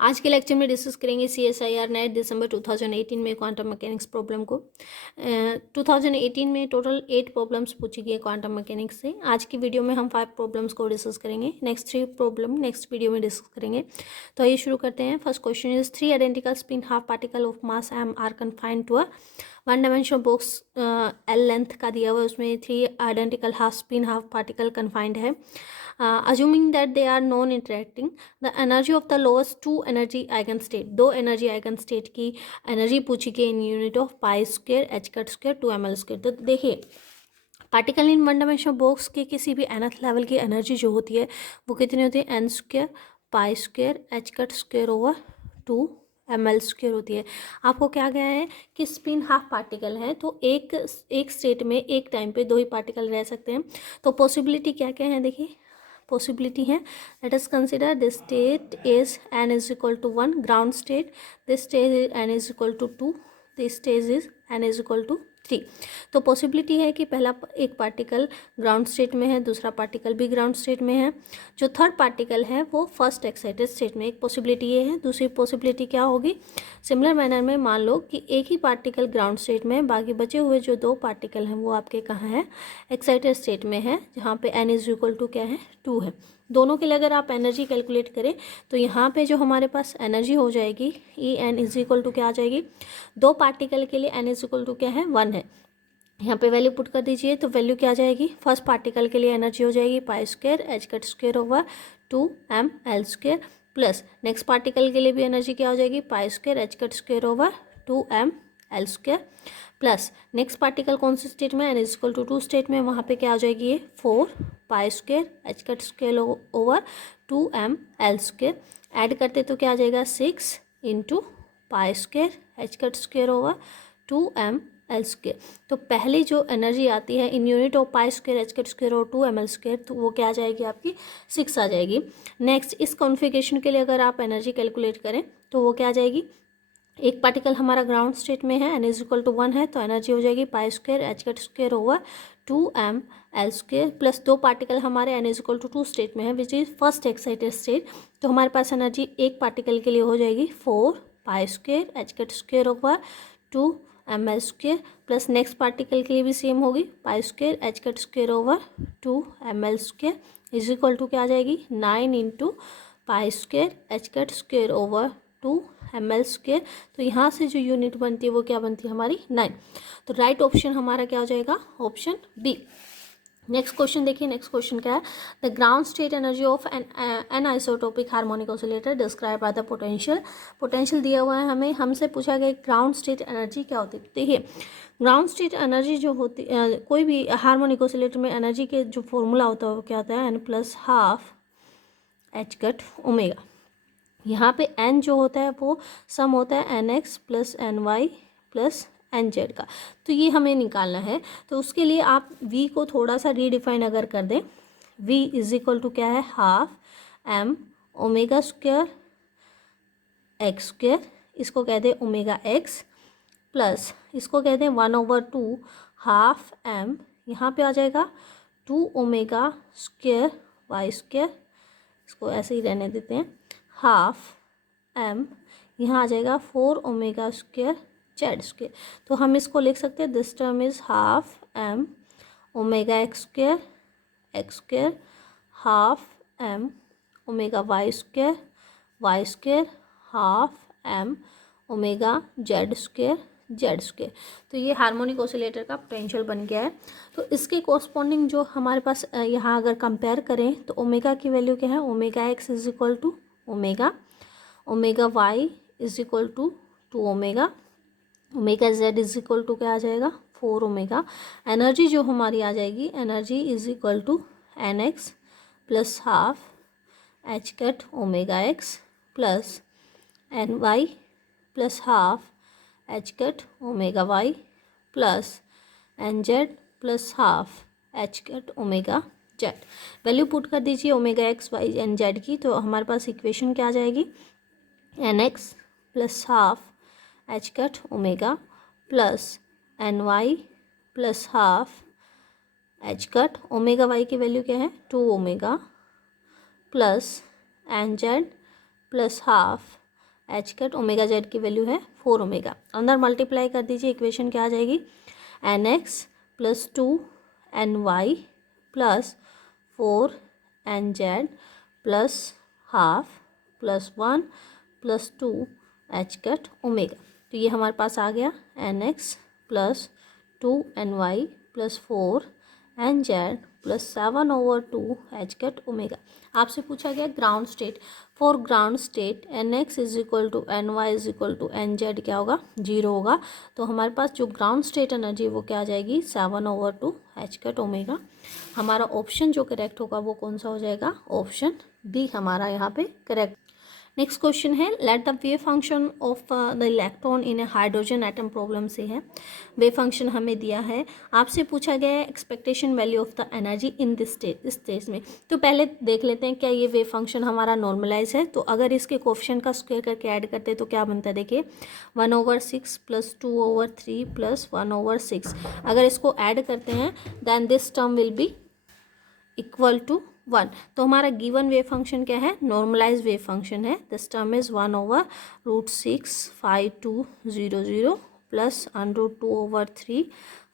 आज के लेक्चर में डिस्कस करेंगे CSIR नेट दिसंबर 2018 में क्वांटम मैकेनिक्स प्रॉब्लम को। 2018 में टोटल 8 प्रॉब्लम्स पूछी गई क्वांटम मैकेनिक्स से। आज की वीडियो में हम 5 प्रॉब्लम्स को डिस्कस करेंगे। नेक्स्ट 3 प्रॉब्लम नेक्स्ट वीडियो में डिस्कस करेंगे। तो आइए शुरू करते हैं। First question is 3 identical spin half particle of mass m are confined to a one dimensional box L length का दिया हुआ है, उसमें 3 identical half spin half particle confined है। Assuming that they are non interacting, the energy of the lowest 2 energy eigenstate, 2 energy eigenstate की energy पूछी गई in unit of pi square h cut square 2ml square. तो देखिए particle in one dimensional box के किसी भी nth level की energy जो होती है वो कितनी होती है, n square pi square h cut square over 2ml square होती है। आपको क्या गया है कि स्पिन हाफ पार्टिकल है तो एक स्टेट में एक टाइम पे 2 ही पार्टिकल रह सकते हैं। तो पॉसिबिलिटी क्या क्या है, देखिए पॉसिबिलिटी है। Let us consider this state is n is equal to 1 ground state, this stage is n is equal to 2, this stage is n is equal to 3। तो पॉसिबिलिटी है कि पहला एक पार्टिकल ग्राउंड स्टेट में है, दूसरा particle भी ground state में है, जो थर्ड पार्टिकल है वो फर्स्ट एक्साइटेड स्टेट में। एक पॉसिबिलिटी ये है। दूसरी पॉसिबिलिटी क्या होगी, सिमिलर मैनर में मान लो कि एक ही पार्टिकल ग्राउंड स्टेट में, बाकी बचे हुए जो 2 पार्टिकल हैं वो आपके कहाँ है, एक्साइटेड स्टेट में है, जहाँ पे n इज इक्वल टू क्या है, 2 है। दोनों के लिए अगर आप एनर्जी कैलकुलेट करें तो यहाँ पे जो हमारे पास एनर्जी हो जाएगी E n is equal to क्या आ जाएगी, 2 पार्टिकल के लिए n इज इक्वल टू क्या है, 1 है। यहाँ पे वैल्यू पुट कर दीजिए तो वैल्यू क्या आ जाएगी, फर्स्ट पार्टिकल के लिए एनर्जी हो जाएगी pi square h cut square over 2ml square, plus next particle के लिए भी एनर्जी क्या हो जाएगी, pi square h cut square over 2ml square, plus next particle कौन से स्टेट में, n is equal to 2 state में, वहाँ पे क्या आ जाएगी ये 4 pi square h cut square over 2ml square. Add करते तो क्या आ जाएगा 6 into pi square h cut square over 2ml square. तो पहली जो एनर्जी आती है in unit of pi square h cut square और 2ml स्क्वेयर, तो वो क्या आ जाएगी आपकी 6 आ जाएगी। नेक्स्ट इस कॉन्फ़िगरेशन के लिए अगर आप एनर्जी कैलकुलेट करें तो वो क्या आ जाएगी, एक पार्टिकल हमारा ग्राउंड स्टेट में है, n इज इक्वल टू 1 है, तो एनर्जी हो जाएगी pi square h cut square over 2ml square, plus 2 particle हमारे n is equal to 2 state में है which is first excited state. तो हमारे पास एनर्जी एक पार्टिकल के लिए हो जाएगी 4 pi square h cut square over 2ml square, plus next particle के लिए भी सेम होगी pi square h cut square over 2ml square is equal to क्या आ जाएगी 9 into pi square h cut square over 2ml square. तो यहाँ से जो यूनिट बनती है वो क्या बनती है हमारी 9। तो राइट ऑप्शन हमारा क्या हो जाएगा, ऑप्शन बी। नेक्स्ट क्वेश्चन देखिए, नेक्स्ट क्वेश्चन क्या है, the ground state energy of an isotopic harmonic oscillator describe by the potential. Potential दिया हुआ है हमें, हमसे पूछा गया ग्राउंड स्टेट एनर्जी क्या होती है। देखिए ग्राउंड स्टेट एनर्जी जो होती कोई भी हार्मोनिक ऑसिलेटर में एनर्जी के जो फॉर्मूला होता है वो क्या होता है, n plus half h cut omega. यहाँ पे n जो होता है वो सम होता है nx plus ny plus nz का, तो ये हमें निकालना है। तो उसके लिए आप v को थोड़ा सा रीडिफाइन अगर कर दें, v इज इक्वल टू क्या है, half m omega square x square, इसको कहते हैं ओमेगा एक्स, प्लस इसको कहते हैं 1/2 हाफ m, यहाँ पे आ जाएगा 2 ओमेगा स्क्वेयर वाई स्क्वेयर, इसको ऐसे ही रहने देते हैं, हाफ m, यहाँ आ जाएगा 4 ओमेगा स्क्वेयर जेड स्क्वेयर। तो हम इसको लिख सकते हैं this term is half m omega x square half m omega y square half m omega z square. तो ये हार्मोनिक ऑसिलेटर का पोटेंशियल बन गया है। तो इसके कोरस्पॉन्डिंग जो हमारे पास यहाँ अगर कंपेयर करें तो ओमेगा की वैल्यू क्या है, omega x is equal to omega y is equal to 2 omega z is equal to क्या आ जाएगा 4 ओमेगा। एनर्जी जो हमारी आ जाएगी, energy is equal to n x plus half h cut omega x plus n y plus half h cut omega y plus n z plus half h cut omega z. Value put कर दीजिए omega x y and z की, तो हमारे पास equation क्या आ जाएगी, n x plus half h cut omega plus n y plus half h cut omega y की वैल्यू क्या है 2 omega plus n z plus half h cut omega z की वैल्यू है 4 ओमेगा। अंदर मल्टीप्लाई कर दीजिए, इक्वेशन क्या आ जाएगी n x plus 2 n y plus 4 n z plus half plus 1 plus 2 h cut omega. तो ये हमारे पास आ गया n x plus 2 n y plus 4 n z plus 7/2 h cut omega. आपसे पूछा गया ground state. For ground state n x is equal to n y is equal to n z क्या होगा 0 होगा। तो हमारे पास जो ग्राउंड स्टेट एनर्जी वो क्या आ जाएगी 7/2 एच कट ओमेगा। हमारा ऑप्शन जो करेक्ट होगा वो कौन सा हो जाएगा, ऑप्शन डी हमारा यहाँ पे करेक्ट। नेक्स्ट क्वेश्चन है let the wave function of the electron in A hydrogen atom problem से है। वेव फंक्शन हमें दिया है, आपसे पूछा गया है expectation value of the energy in this state, इस स्टेज में। तो पहले देख लेते हैं क्या ये वेव फंक्शन हमारा नॉर्मलाइज है। तो अगर इसके कोफिशिएंट का स्क्वायर करके ऐड करते हैं तो क्या बनता है, देखिए 1/6 प्लस 2/3 प्लस 1/6। अगर इसको ऐड करते हैं then this term will be equal to 1। तो हमारा गिवन वेव फंक्शन क्या है, नॉर्मलाइज वेव फंक्शन है। This term is 1/√6 5200 plus √2/3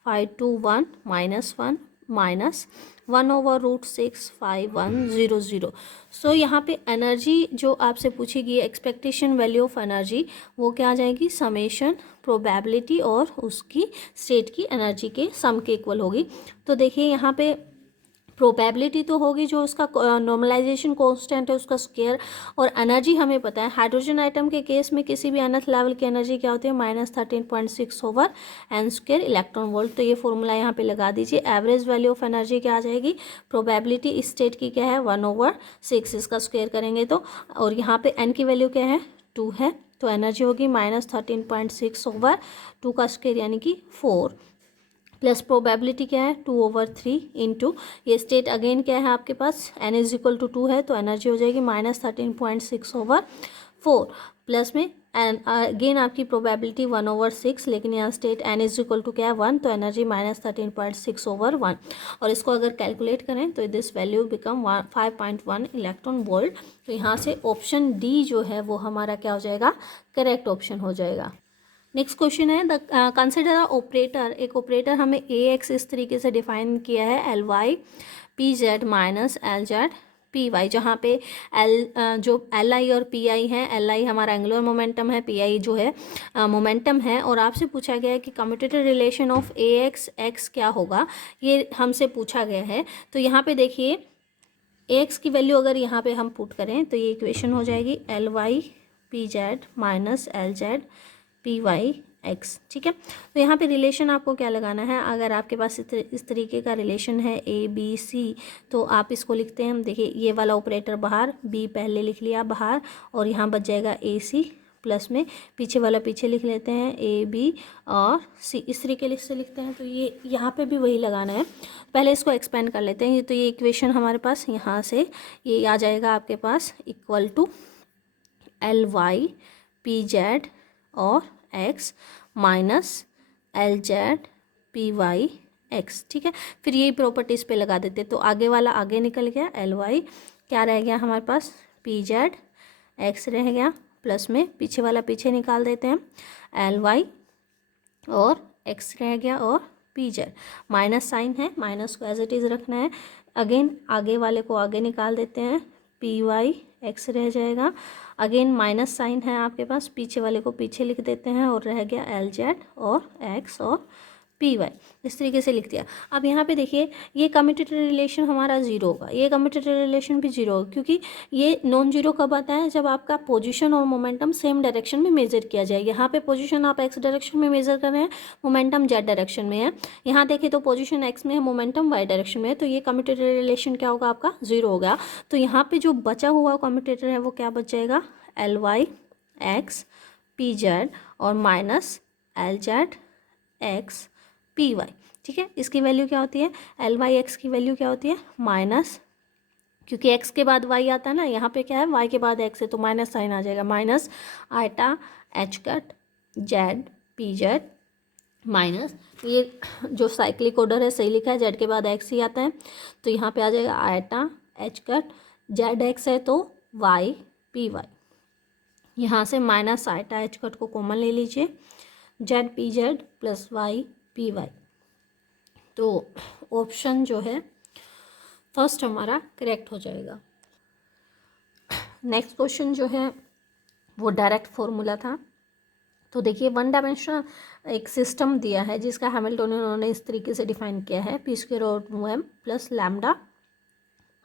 521 -1 minus 1/√6 5100। So यहाँ पे एनर्जी जो आपसे पूछी गई एक्सपेक्टेशन वैल्यू ऑफ एनर्जी वो क्या आ जाएगी, समेशन प्रोबेबिलिटी और उसकी स्टेट की एनर्जी के सम के इक्वल होगी। तो देखिए यहाँ पे प्रोबेबिलिटी तो होगी जो उसका नॉर्मलाइजेशन कांस्टेंट है उसका स्क्वायर, और एनर्जी हमें पता है हाइड्रोजन आइटम के केस में किसी भी अनथ लेवल की एनर्जी क्या होती है -13.6/n² इलेक्ट्रॉन वोल्ट। तो ये फॉर्मूला यहाँ पे लगा दीजिए। एवरेज वैल्यू ऑफ एनर्जी क्या आ जाएगी, प्रोबेबिलिटी इस स्टेट की क्या है 1/6, इसका स्क्वायर करेंगे तो, और यहाँ पे n की वैल्यू क्या है 2 है, तो एनर्जी होगी -13.6/2 का स्क्वायर यानी कि 4 प्लस प्रोबेबिलिटी क्या है 2/3 इंटू ये स्टेट अगेन क्या है आपके पास n इज इक्वल टू 2 है, तो एनर्जी हो जाएगी -13.6/4 प्लस में एंड अगेन आपकी प्रोबेबिलिटी 1/6, लेकिन यहाँ state n is equal to क्या है 1, तो एनर्जी -13.6/1। और इसको अगर कैलकुलेट करें तो this value become 5.1 electron volt. तो यहाँ से ऑप्शन डी जो है वो हमारा क्या हो जाएगा, करेक्ट ऑप्शन हो जाएगा। नेक्स्ट क्वेश्चन है द कंसिडर ऑपरेटर। एक ऑपरेटर हमें ए एक्स इस तरीके से डिफाइन किया है L Y P z minus L Z P y, जहाँ पे जो एल आई और पी आई है, एल आई हमारा एंगुलर मोमेंटम है, पी आई जो है मोमेंटम है। और आपसे पूछा गया है कि commutator relation of A x x क्या होगा, ये हमसे पूछा गया है। तो यहाँ पे देखिए ए एक्स की वैल्यू अगर यहाँ पे हम पुट करें तो ये इक्वेशन हो जाएगी L Y P z minus L Z P Y x, ठीक है। तो यहाँ पे रिलेशन आपको क्या लगाना है, अगर आपके पास इस तरीके का रिलेशन है ए बी सी, तो आप इसको लिखते हैं, देखिए ये वाला ऑपरेटर बाहर, बी पहले लिख लिया बाहर, और यहाँ बच जाएगा ए सी, प्लस में पीछे वाला पीछे लिख लेते हैं ए बी और सी, इस तरीके से लिखते हैं। तो ये यहाँ पे भी वही लगाना है। पहले इसको एक्सपेंड कर लेते हैं। तो ये इक्वेशन हमारे पास यहाँ से ये आ जाएगा आपके पास equal to L Y P Z और x minus L Z P Y x, ठीक है। फिर यही प्रॉपर्टीज़ पे लगा देते, तो आगे वाला आगे निकल गया, एल वाई क्या रह गया हमारे पास पी जेड एक्स रह गया, प्लस में पीछे वाला पीछे निकाल देते हैं, एल वाई और एक्स रह गया और पी जेड, माइनस साइन है, माइनस को एज इट इज़ रखना है। अगेन आगे वाले को आगे निकाल देते हैं, पी वाई एक्स रह जाएगा, अगेन माइनस साइन है आपके पास, पीछे वाले को पीछे लिख देते हैं और रह गया एल जेड और एक्स और पी वाई, इस तरीके से लिख दिया। अब यहाँ पे देखिए ये कम्यूटेटर रिलेशन हमारा जीरो होगा, ये कम्यूटेटर रिलेशन भी जीरो होगा, क्योंकि ये नॉन जीरो कब आता है, जब आपका पोजीशन और मोमेंटम सेम डायरेक्शन में मेजर किया जाए। यहाँ पे पोजीशन आप एक्स डायरेक्शन में मेजर कर रहे हैं, मोमेंटम जेड डायरेक्शन में है। यहाँ देखिए तो पोजीशन एक्स में है, मोमेंटम वाई डायरेक्शन में है, तो ये कम्यूटेटर रिलेशन क्या होगा आपका जीरो होगा। तो यहाँ पे जो बचा हुआ कम्यूटेटर है वो क्या बच जाएगा, L Y X P Z और minus L Z X P Y, ठीक है। इसकी वैल्यू क्या होती है, एल वाई एक्स की वैल्यू क्या होती है माइनस, क्योंकि एक्स के बाद वाई आता है ना, यहाँ पे क्या है वाई के बाद एक्स है, तो माइनस साइन आ जाएगा, minus iota h cut z p z minus, ये जो साइक्लिक ऑर्डर है सही लिखा है, जेड के बाद एक्स ही आता है, तो यहाँ पे आ जाएगा iota h cut z x है तो वाई पी वाई, यहाँ से माइनस आइटा एच कट को कॉमन ले लीजिए, z p z plus y p y. तो ऑप्शन जो है फर्स्ट हमारा करेक्ट हो जाएगा। नेक्स्ट क्वेश्चन जो है वो डायरेक्ट फॉर्मूला था। तो देखिए वन डायमेंशनल एक सिस्टम दिया है जिसका हैमिल्टोनियन उन्होंने इस तरीके से डिफाइन किया है, पी स्क्वायर और mu m plus lambda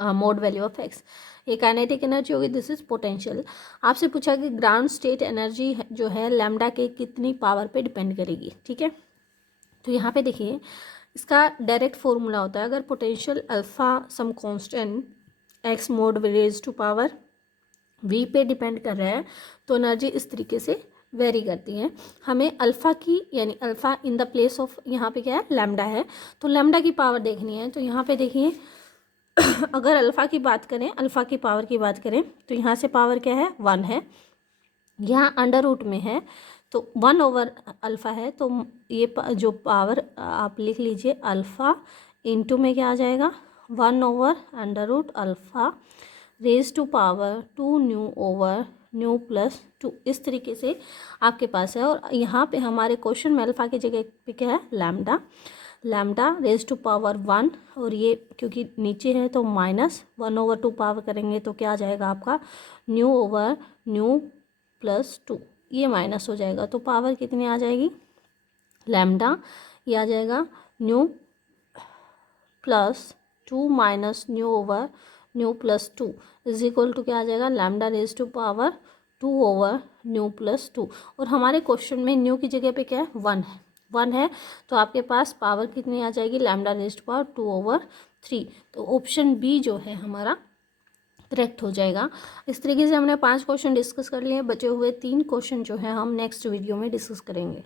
mod value of x. ये काइनेटिक एनर्जी होगी, दिस इज पोटेंशियल। आपसे पूछा कि ग्राउंड स्टेट एनर्जी जो है लैम्डा के कितनी पावर पे डिपेंड करेगी, ठीक है। तो यहाँ पे देखिए इसका डायरेक्ट फॉर्मूला होता है, अगर potential alpha some constant x mod raise to power v पे डिपेंड कर रहा है तो एनर्जी इस तरीके से वेरी करती है। हमें अल्फ़ा की यानी alpha in the place of यहाँ पे क्या है लैम्डा है, तो लैम्डा की पावर देखनी है। तो यहाँ पे देखिए अगर अल्फ़ा की बात करें, अल्फ़ा की पावर की बात करें तो यहाँ से पावर क्या है 1 है, यहाँ अंडर रूट में है तो 1 ओवर अल्फ़ा है। तो ये जो पावर आप लिख लीजिए अल्फ़ा इंटू में क्या आ जाएगा 1 over under root alpha raise to power 2 nu over nu plus 2, इस तरीके से आपके पास है। और यहाँ पे हमारे क्वेश्चन में अल्फ़ा की जगह पे क्या है lambda, lambda raise to power 1 और ये क्योंकि नीचे है तो माइनस 1 ओवर 2 पावर करेंगे तो क्या आ जाएगा आपका न्यू ओवर न्यू प्लस 2, ये माइनस हो जाएगा तो पावर कितनी आ जाएगी लैम्डा, ये आ जाएगा nu plus 2 minus nu over nu plus 2 is equal to क्या आ जाएगा lambda raise to power 2 over nu plus 2। और हमारे क्वेश्चन में न्यू की जगह पे क्या है 1 है तो आपके पास पावर कितनी आ जाएगी lambda raise to power 2 over 3। तो ऑप्शन बी जो है हमारा करेक्ट हो जाएगा। इस तरीके से हमने 5 क्वेश्चन डिस्कस कर लिए, बचे हुए 3 क्वेश्चन जो है हम नेक्स्ट वीडियो में डिस्कस करेंगे।